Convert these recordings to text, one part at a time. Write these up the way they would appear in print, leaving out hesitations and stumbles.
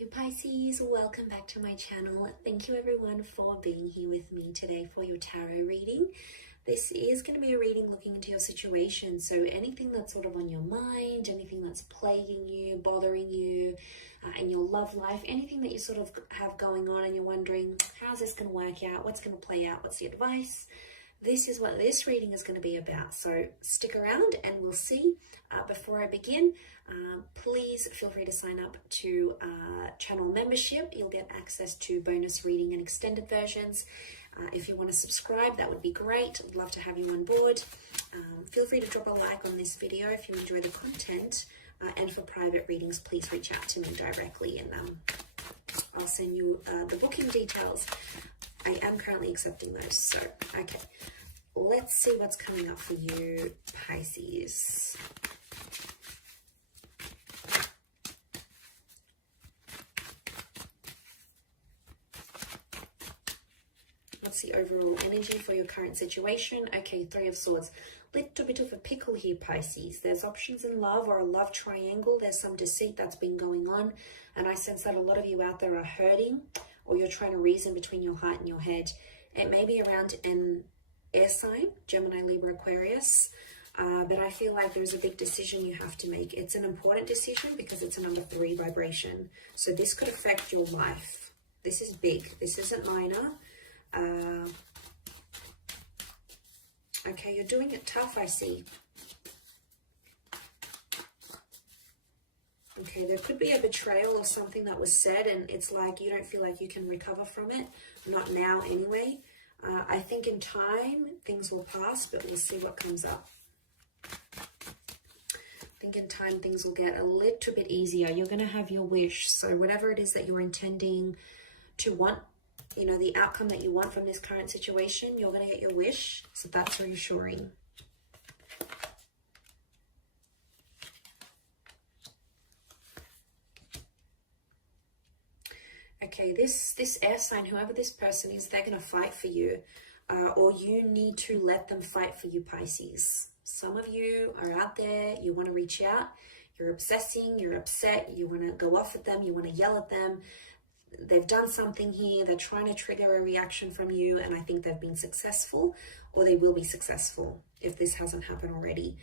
Hey Pisces, welcome back to my channel. Thank you everyone for being here with me today for your tarot reading. This is going to be a reading looking into your situation, so anything that's sort of on your mind, anything that's plaguing you, bothering you in your love life, anything that you sort of have going on and you're wondering, how's this going to work out, what's going to play out, what's the advice? This is what this reading is going to be about, so stick around and we'll see. Before I begin, please feel free to sign up to channel membership. You'll get access to bonus reading and extended versions. If you want to subscribe, that would be great. I'd love to have you on board. Feel free to drop a like on this video if you enjoy the content. And for private readings, please reach out to me directly and I'll send you the booking details. I am currently accepting those. So, okay, let's see what's coming up for you, Pisces. What's the overall energy for your current situation? Okay, Three of Swords. Little bit of a pickle here, Pisces. There's options in love or a love triangle. There's some deceit that's been going on. And I sense that a lot of you out there are hurting, or you're trying to reason between your heart and your head. It may be around an air sign, Gemini, Libra, Aquarius. But I feel like there's a big decision you have to make. It's an important decision because it's a number 3 vibration. So this could affect your life. This is big. This isn't minor. Okay, you're doing it tough, I see. Okay, there could be a betrayal or something that was said and it's like you don't feel like you can recover from it. Not now anyway. I think in time things will pass, but we'll see what comes up. I think in time things will get a little bit easier. You're going to have your wish. So whatever it is that you're intending to want, you know, the outcome that you want from this current situation, you're going to get your wish. So that's reassuring. Okay, this air sign, whoever this person is, they're going to fight for you. Or you need to let them fight for you, Pisces. Some of you are out there, you want to reach out, you're obsessing, you're upset, you want to go off at them, you want to yell at them. They've done something here, they're trying to trigger a reaction from you, and I think they've been successful, or they will be successful if this hasn't happened already.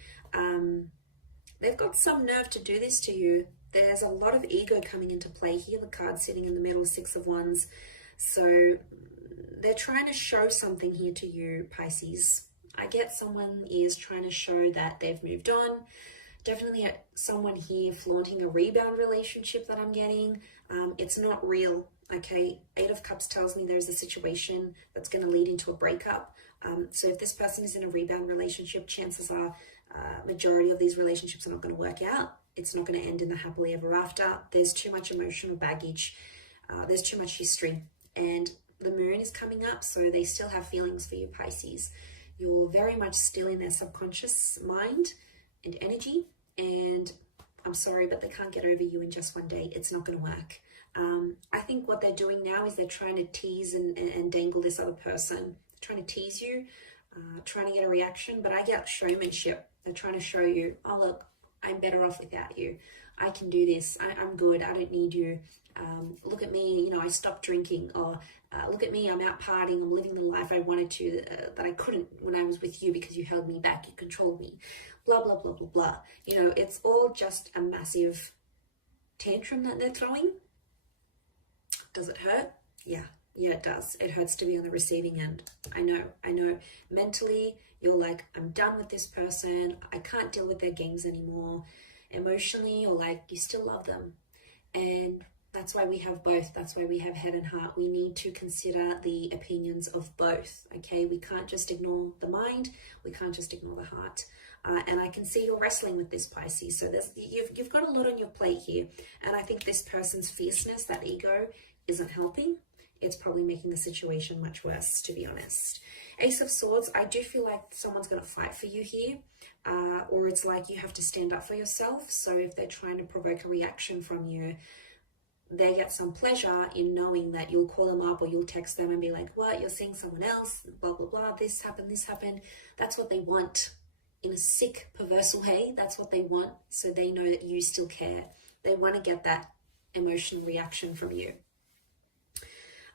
They've got some nerve to do this to you. There's a lot of ego coming into play here, the card sitting in the middle, 6 of Wands. So they're trying to show something here to you, Pisces. I get someone is trying to show that they've moved on. Definitely someone here flaunting a rebound relationship that I'm getting. It's not real, okay? 8 of Cups tells me there's a situation that's going to lead into a breakup. So if this person is in a rebound relationship, chances are majority of these relationships are not going to work out. It's not going to end in the happily ever after. There's too much emotional baggage. There's too much history. And the moon is coming up, so they still have feelings for you, Pisces. You're very much still in their subconscious mind and energy. And I'm sorry, but they can't get over you in just one day. It's not going to work. I think what they're doing now is they're trying to tease and dangle this other person. They're trying to tease you, trying to get a reaction. But I get showmanship. They're trying to show you, oh, look, I'm better off without you. I can do this. I'm good. I don't need you. Look at me. You know, I stopped drinking. Or look at me. I'm out partying. I'm living the life I wanted to, that I couldn't when I was with you because you held me back. You controlled me. Blah, blah, blah, blah, blah. You know, it's all just a massive tantrum that they're throwing. Does it hurt? Yeah, it does. It hurts to be on the receiving end. I know. Mentally, you're like, I'm done with this person. I can't deal with their games anymore. Emotionally, you're like, you still love them. And that's why we have both. That's why we have head and heart. We need to consider the opinions of both, okay? We can't just ignore the mind. We can't just ignore the heart. And I can see you're wrestling with this, Pisces. So you've got a lot on your plate here. And I think this person's fierceness, that ego, isn't helping. It's probably making the situation much worse, to be honest. Ace of Swords, I do feel like someone's going to fight for you here. Or it's like you have to stand up for yourself. So if they're trying to provoke a reaction from you, they get some pleasure in knowing that you'll call them up or you'll text them and be like, what, you're seeing someone else, blah, blah, blah, this happened. That's what they want. In a sick, perverse way, that's what they want. So they know that you still care. They want to get that emotional reaction from you.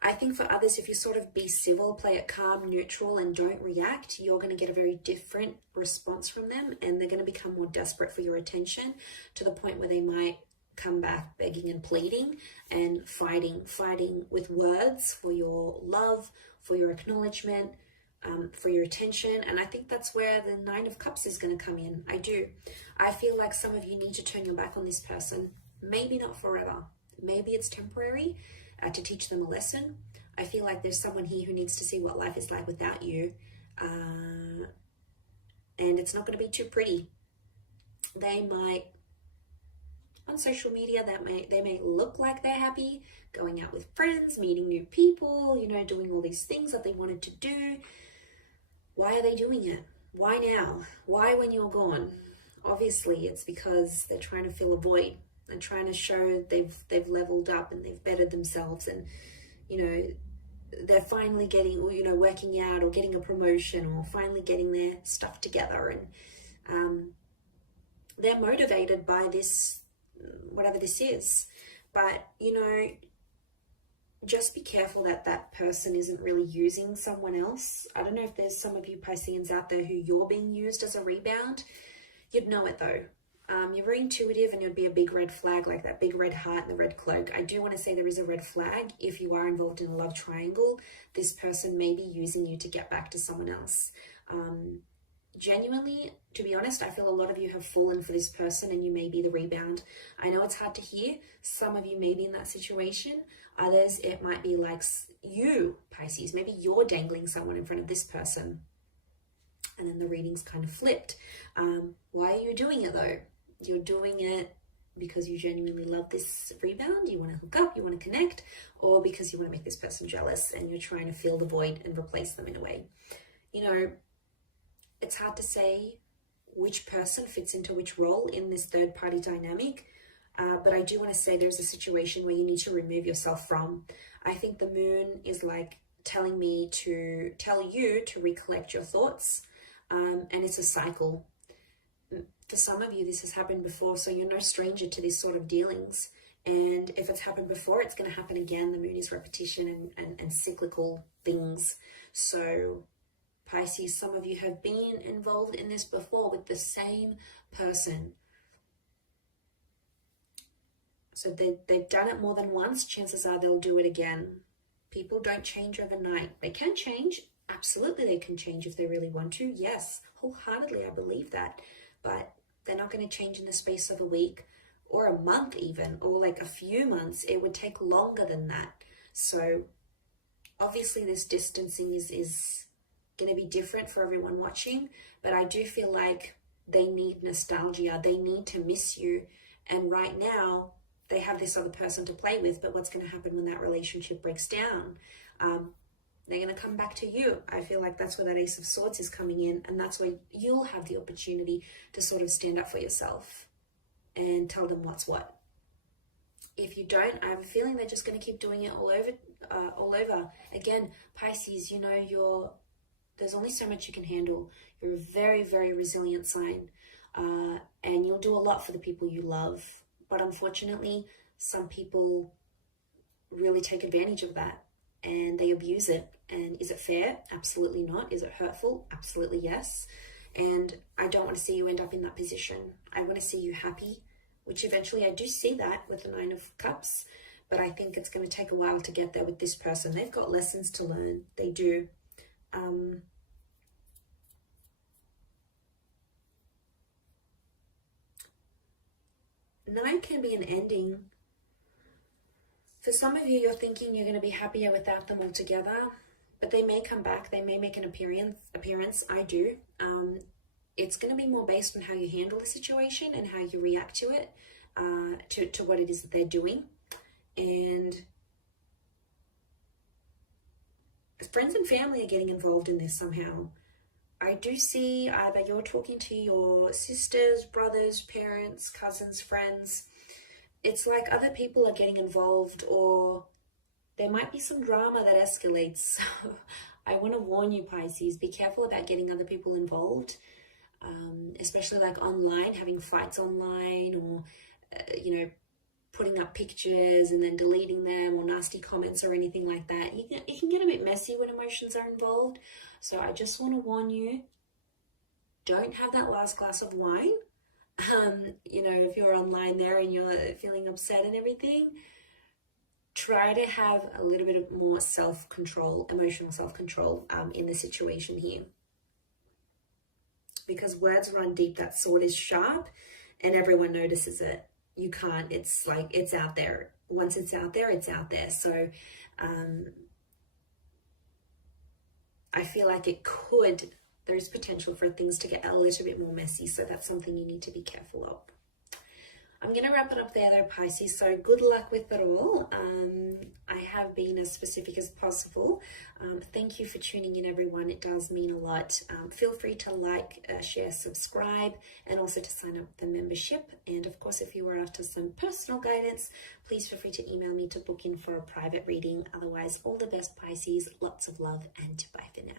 I think for others, if you sort of be civil, play it calm, neutral, and don't react, you're going to get a very different response from them, and they're going to become more desperate for your attention, to the point where they might come back begging and pleading and fighting with words for your love, for your acknowledgement, for your attention. And I think that's where the Nine of Cups is going to come in. I feel like some of you need to turn your back on this person. Maybe not forever. Maybe it's temporary, to teach them a lesson. I feel like there's someone here who needs to see what life is like without you. And it's not going to be too pretty. They might, on social media, they may look like they're happy, going out with friends, meeting new people, you know, doing all these things that they wanted to do. Why are they doing it? Why now? Why when you're gone? Obviously, it's because they're trying to fill a void and trying to show they've leveled up and they've bettered themselves, and you know, they're finally getting, or you know, working out or getting a promotion or finally getting their stuff together, and they're motivated by this, whatever this is. But you know, just be careful that that person isn't really using someone else. I don't know if there's some of you Pisceans out there who you're being used as a rebound. You'd know it though. You're very intuitive, and you'd be a big red flag, like that big red heart and the red cloak. I do want to say there is a red flag. If you are involved in a love triangle, this person may be using you to get back to someone else. Genuinely, to be honest, I feel a lot of you have fallen for this person, and you may be the rebound. I know it's hard to hear. Some of you may be in that situation. Others, it might be like you, Pisces. Maybe you're dangling someone in front of this person, and then the reading's kind of flipped. Why are you doing it though? You're doing it because you genuinely love this rebound, you want to hook up, you want to connect, or because you want to make this person jealous and you're trying to fill the void and replace them in a way. You know, it's hard to say which person fits into which role in this third party dynamic, but I do want to say there's a situation where you need to remove yourself from. I think the moon is like telling me to tell you to recollect your thoughts, and it's a cycle. For some of you, this has happened before, so you're no stranger to these sort of dealings. And if it's happened before, it's going to happen again. The moon is repetition and cyclical things. So Pisces, some of you have been involved in this before with the same person. So they've done it more than once. Chances are they'll do it again. People don't change overnight. They can change. Absolutely, they can change if they really want to. Yes, wholeheartedly, I believe that. But they're not going to change in the space of a week or a month even, or like a few months. It would take longer than that. So obviously this distancing is going to be different for everyone watching, but I do feel like they need nostalgia. They need to miss you. And right now they have this other person to play with, but what's going to happen when that relationship breaks down? They're going to come back to you. I feel like that's where that Ace of Swords is coming in, and that's where you'll have the opportunity to sort of stand up for yourself and tell them what's what. If you don't, I have a feeling they're just going to keep doing it all over. Again, Pisces, you know, there's only so much you can handle. You're a very, very resilient sign, and you'll do a lot for the people you love. But unfortunately, some people really take advantage of that, and they abuse it. And is it fair? Absolutely not. Is it hurtful? Absolutely yes. And I don't want to see you end up in that position. I want to see you happy, which eventually I do see that with the Nine of Cups, but I think it's going to take a while to get there with this person. They've got lessons to learn. They do. Nine can be an ending. For some of you, you're thinking you're going to be happier without them altogether, but they may come back. They may make an appearance. I do. It's going to be more based on how you handle the situation and how you react to it, to what it is that they're doing. And friends and family are getting involved in this somehow. I do see either you're talking to your sisters, brothers, parents, cousins, friends. It's like other people are getting involved, or there might be some drama that escalates. So I want to warn you, Pisces, be careful about getting other people involved, especially like online, having fights online, or, putting up pictures and then deleting them, or nasty comments or anything like that. It can get a bit messy when emotions are involved. So I just want to warn you, don't have that last glass of wine. You know, if you're online there and you're feeling upset and everything, try to have a little bit of more self-control, emotional self-control in the situation here. Because words run deep, that sword is sharp and everyone notices it. You can't, it's like, it's out there. Once it's out there, it's out there. So I feel like there's potential for things to get a little bit more messy. So that's something you need to be careful of. I'm going to wrap it up there though, Pisces. So good luck with it all. I have been as specific as possible. Thank you for tuning in, everyone. It does mean a lot. Feel free to like, share, subscribe, and also to sign up for the membership. And of course, if you are after some personal guidance, please feel free to email me to book in for a private reading. Otherwise, all the best, Pisces. Lots of love, and bye for now.